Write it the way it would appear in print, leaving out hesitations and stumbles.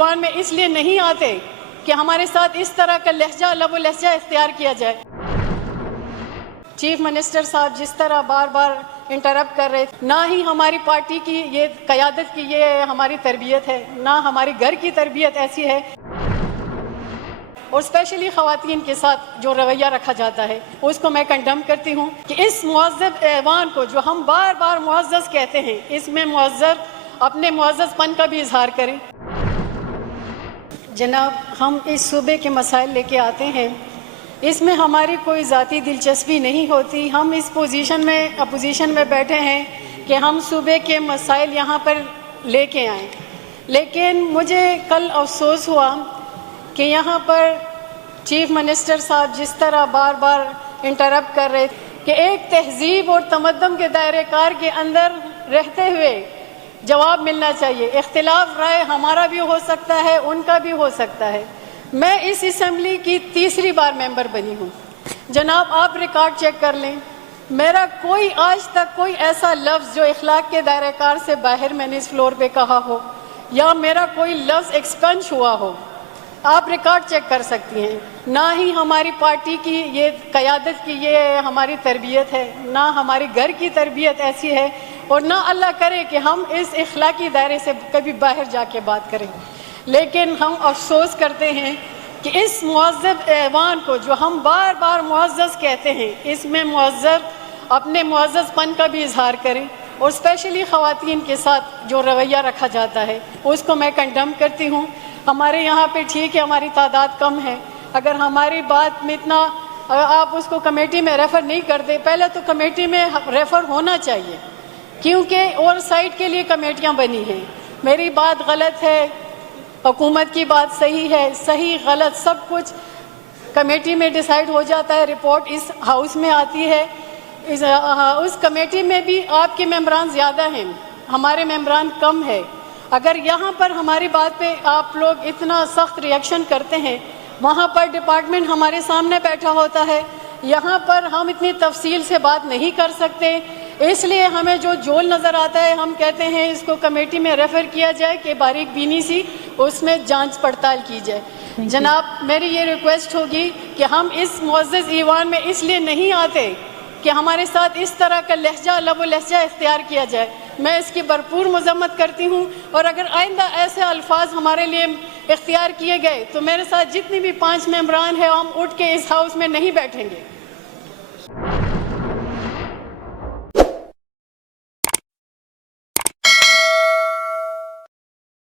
ایوان میں اس لیے نہیں آتے کہ ہمارے ساتھ اس طرح کا لہجہ لب و لہجہ اختیار کیا جائے. چیف منسٹر صاحب جس طرح بار بار انٹرپٹ کر رہے تھے، نہ ہی ہماری پارٹی کی یہ قیادت کی یہ ہماری تربیت ہے، نہ ہماری گھر کی تربیت ایسی ہے. اور اسپیشلی خواتین کے ساتھ جو رویہ رکھا جاتا ہے اس کو میں کنڈم کرتی ہوں کہ اس معزز ایوان کو جو ہم بار بار معزز کہتے ہیں، اس میں معزز اپنے معزز پن کا بھی اظہار کریں. جناب، ہم اس صوبے کے مسائل لے کے آتے ہیں، اس میں ہماری کوئی ذاتی دلچسپی نہیں ہوتی. ہم اس اپوزیشن میں بیٹھے ہیں کہ ہم صوبے کے مسائل یہاں پر لے کے آئیں. لیکن مجھے کل افسوس ہوا کہ یہاں پر چیف منسٹر صاحب جس طرح بار بار انٹرپٹ کر رہے تھے کہ ایک تہذیب اور تمدن کے دائرہ کار کے اندر رہتے ہوئے جواب ملنا چاہیے. اختلاف رائے ہمارا بھی ہو سکتا ہے، ان کا بھی ہو سکتا ہے. میں اس اسمبلی کی تیسری بار ممبر بنی ہوں. جناب، آپ ریکارڈ چیک کر لیں، میرا کوئی آج تک کوئی ایسا لفظ جو اخلاق کے دائرہ کار سے باہر میں نے اس فلور پہ کہا ہو یا میرا کوئی لفظ ایکسپنج ہوا ہو، آپ ریکارڈ چیک کر سکتی ہیں. نہ ہی ہماری پارٹی کی یہ قیادت کی یہ ہماری تربیت ہے، نہ ہماری گھر کی تربیت ایسی ہے، اور نہ اللہ کرے کہ ہم اس اخلاقی دائرے سے کبھی باہر جا کے بات کریں. لیکن ہم افسوس کرتے ہیں کہ اس معزز ایوان کو جو ہم بار بار معزز کہتے ہیں، اس میں معزز اپنے معزز پن کا بھی اظہار کریں. اور اسپیشلی خواتین کے ساتھ جو رویہ رکھا جاتا ہے اس کو میں کنڈم کرتی ہوں. ہمارے یہاں پہ ٹھیک ہے ہماری تعداد کم ہے، اگر ہماری بات میں اتنا آپ اس کو کمیٹی میں ریفر نہیں کرتے، پہلے تو کمیٹی میں ریفر ہونا چاہیے کیونکہ اوور سائٹ کے لیے کمیٹیاں بنی ہیں. میری بات غلط ہے، حکومت کی بات صحیح ہے، صحیح غلط سب کچھ کمیٹی میں ڈیسائیڈ ہو جاتا ہے. رپورٹ اس ہاؤس میں آتی ہے، اس کمیٹی میں بھی آپ کے ممبران زیادہ ہیں، ہمارے ممبران کم ہے. اگر یہاں پر ہماری بات پہ آپ لوگ اتنا سخت ریئیکشن کرتے ہیں، وہاں پر ڈپارٹمنٹ ہمارے سامنے بیٹھا ہوتا ہے، یہاں پر ہم اتنی تفصیل سے بات نہیں کر سکتے. اس لیے ہمیں جو جول نظر آتا ہے ہم کہتے ہیں اس کو کمیٹی میں ریفر کیا جائے کہ باریک بینی سی اس میں جانچ پڑتال کی جائے. جناب، میری یہ ریکویسٹ ہوگی کہ ہم اس معزز ایوان میں اس لیے نہیں آتے کہ ہمارے ساتھ اس طرح کا لہجہ لب و لہجہ اختیار کیا جائے. میں اس کی بھرپور مذمت کرتی ہوں، اور اگر آئندہ ایسے الفاظ ہمارے لیے اختیار کیے گئے تو میرے ساتھ جتنی بھی 5 ممبران ہیں ہم اٹھ کے اس ہاؤس میں نہیں بیٹھیں گے.